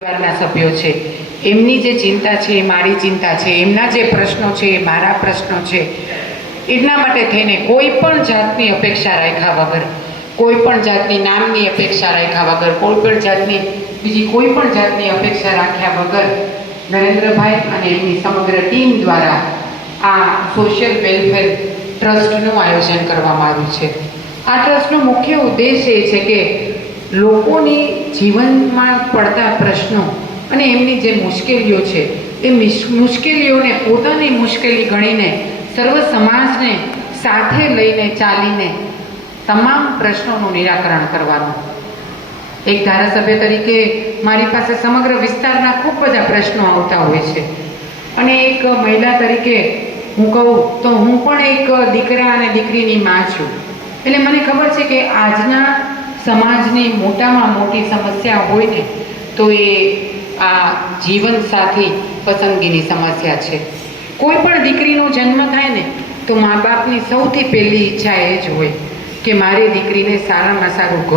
પરિવારના સભ્યો છે એમની જે ચિંતા છે એ મારી ચિંતા છે, એમના જે પ્રશ્નો છે એ મારા પ્રશ્નો છે. એટલા માટે થઈને કોઈ પણ જાતની અપેક્ષા રાખ્યા વગર, કોઈ પણ જાતની નામની અપેક્ષા રાખ્યા વગર, કોઈ પણ જાતની બીજી કોઈ પણ જાતની અપેક્ષા રાખ્યા વગર નરેન્દ્રભાઈ અને એમની સમગ્ર ટીમ દ્વારા આ સોશિયલ વેલફેર ટ્રસ્ટનું આયોજન કરવામાં આવ્યું છે. આ ટ્રસ્ટનો મુખ્ય ઉદ્દેશ એ છે કે લોકોની જીવનમાં પડતા પ્રશ્નો અને એમની જે મુશ્કેલીઓ છે એ મુશ્કેલીઓને પોતાની મુશ્કેલી ગણીને સર્વ સમાજને સાથે લઈને ચાલીને તમામ પ્રશ્નોનું નિરાકરણ કરવાનું. એક ધારાસભ્ય તરીકે મારી પાસે સમગ્ર વિસ્તારના ખૂબ બધા પ્રશ્નો આવતા હોય છે અને એક મહિલા તરીકે હું કહું તો હું પણ એક દીકરા અને દીકરીની માં છું. એટલે મને ખબર છે કે આજના સમાજની મોટામાં મોટી સમસ્યા હોય ને તો એ આ જીવનસાથી પસંદગીની સમસ્યા છે. કોઈ પણ દીકરીનો જન્મ થાય ને તો મા બાપની સૌથી પહેલી ઈચ્છા એ જ હોય કે મારી દીકરીને સારામાં સારું ઘર